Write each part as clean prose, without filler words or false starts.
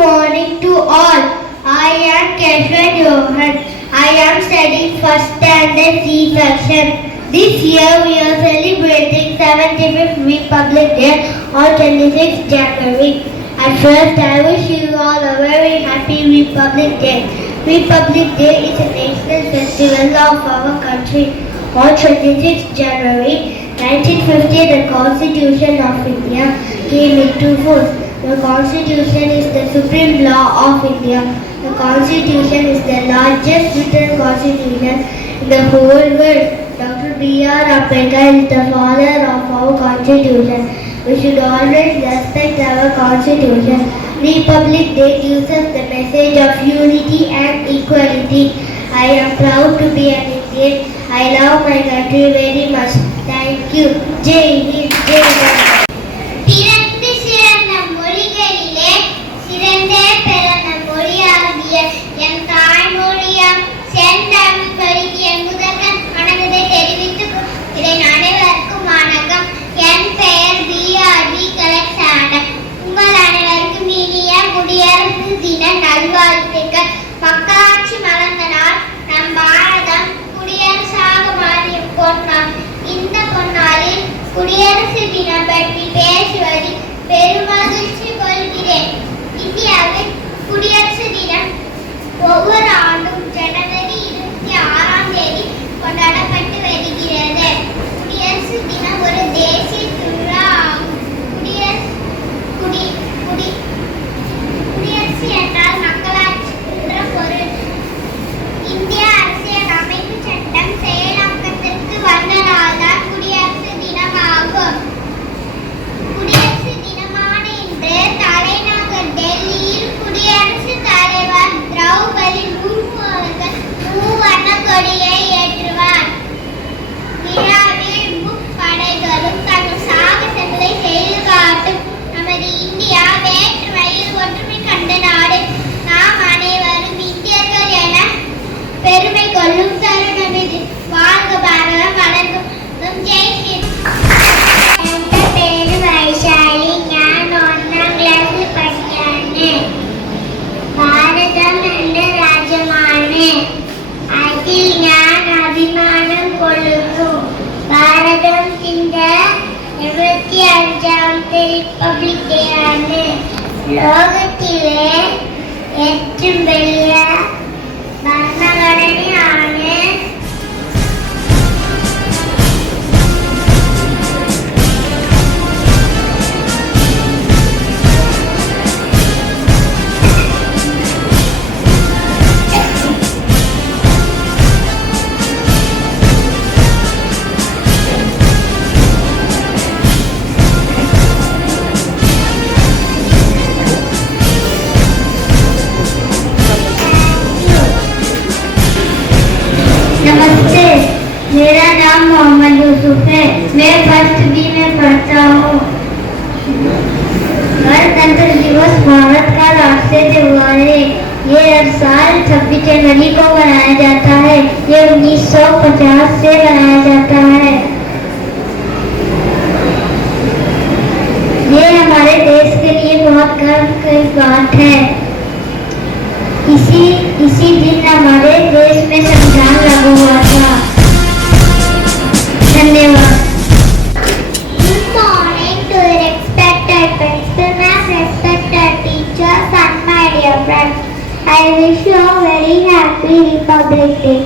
morning to all. I am Keshwar Johan. I am studying first standard C section. This year we are celebrating 75th Republic Day on 26th January. At first I wish you all a very happy Republic Day. Republic Day is a national festival of our country. On 26th January 1950, the Constitution of India came into force. The Constitution is the supreme law of India. The Constitution is the largest written constitution in the whole world. Dr. B.R. Ambedkar is the father of our Constitution. We should always respect our Constitution. Republic Day gives us the message of unity and equality. I am proud to be an Indian. I love my country very much. Thank you. Jai Hind, Jai Bharat. பிறந்து சிறந்த மொழிகளிலே சிறந்த பிறந்த மொழியாகிய என் தாய்மொழியாம் செந்தமிழ் பருகிய முதல்வன் வணக்கத்தை தெரிவித்துக் கொள்கிறேன். அனைவருக்கும் வணக்கம். என் பெயர் B.R.V. கலெக்சாண்டர். உங்கள் அனைவருக்கும் இனிய குடியரசு தின நல்வாழ்த்துக்கள். மக்களாட்சி மலர்ந்த நாள் நம் பாரதம் குடியரசாக மாறிய பொன்னாள். இந்த பொன்னாளில் குடியரசு தினம் பற்றி பேசுவதில் பெருமகிழ்ச்சி கொள்கிறேன். இந்தியாவில் குடியரசு தினம் ஒவ்வொரு ஆண்டும் ஜனவரி 26ஆம் தேதி கொண்டாடப்பட்டு வருகிறது. குடியரசு தினம் ஒரு தேசிய திருவிழா ஆகும். குடியரசு என்றால் மக்களாட்சி என்ற பொருள். இந்திய அரசியல் அமைப்பு சட்டம் செயலாக்கத்திற்கு வந்த நாள்தான் குடியரசு தினம் ஆகும். குடியரசு தினமான இன்று தலைநகர் டெல்லியில் குடியரசு தலைவர் திரௌபதி முர்மு அவர்கள் மூவண்ண கொடியை ஏற்றுவார். விழாவில் முப்படைகளும் தங்கள் சாகசங்களை செய்து காட்டும். நமது இந்தியா வேற்றுமையில் ஒற்றுமை கண்ட நாடு. நாம் அனைவரும் இந்தியர்கள் என பெருமை கொள்ளும் தருணம் இது. வாழ்க பாரதம், வளர்க்கும் ஜெய் ஹிந்த். എൻ്റെ പേര് വൈശാലി. ഞാൻ 1ാം ക്ലാസ്സിൽ പഠിക്കുകയാണ്. ഭാരതം എൻ്റെ രാജ്യമാണ്. അതിൽ ഞാൻ അഭിമാനം കൊള്ളുന്നു. ഭാരതത്തിൻ്റെ 75ാമത്തെ റിപ്പബ്ലിക് ഡേ ആണ്. ലോകത്തിലെ ഏറ്റവും വലിയ ഭരണഘടനയാണ്. नमस्ते, मेरा नाम मोहम्मद यूसुफ है। मैं फर्स्ट बी में पढ़ता हूँ। गणतंत्र दिवस भारत का राष्ट्रीय त्योहार है। ये हर साल 26 जनवरी को मनाया जाता है। ये 1950 से मनाया जाता है। ये हमारे देश के लिए बहुत गर्व की बात है। इसी दिन हमारे देश में संविधान लागू हुआ था। धन्यवाद। Good morning to the respected principal ma'am, respected teachers and my dear friends. I wish you a very happy Republic Day.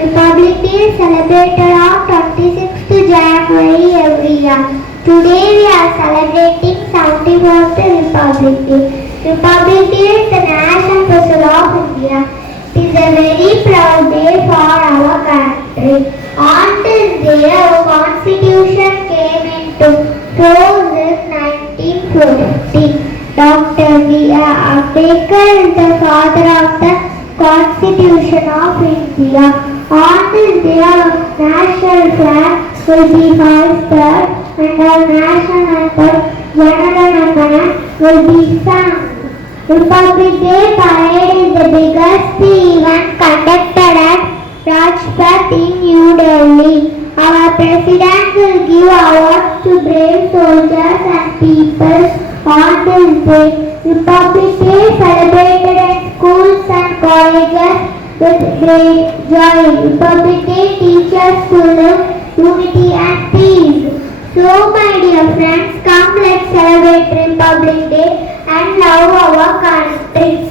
Republic Day is celebrated on 26th January every year. Today we are celebrating 74th Republic Day. Republic Day is the national festival of India. It is a very proud day for our country. On this day, our Constitution came into force in 1950. Dr. B.R. Ambedkar is the father of the Constitution of India. On this day, our national flag will be hoisted and our national anthem, Jana Gana Mana, will be sung. Republic Day parade is the biggest event conducted at Rajpath in New Delhi. Our president will give awards to brave soldiers and people on this day. Republic Day celebrated in schools and colleges with great joy. Republic Day teaches to live unity and peace. So, my dear friends, come let's celebrate Republic Day and love our country.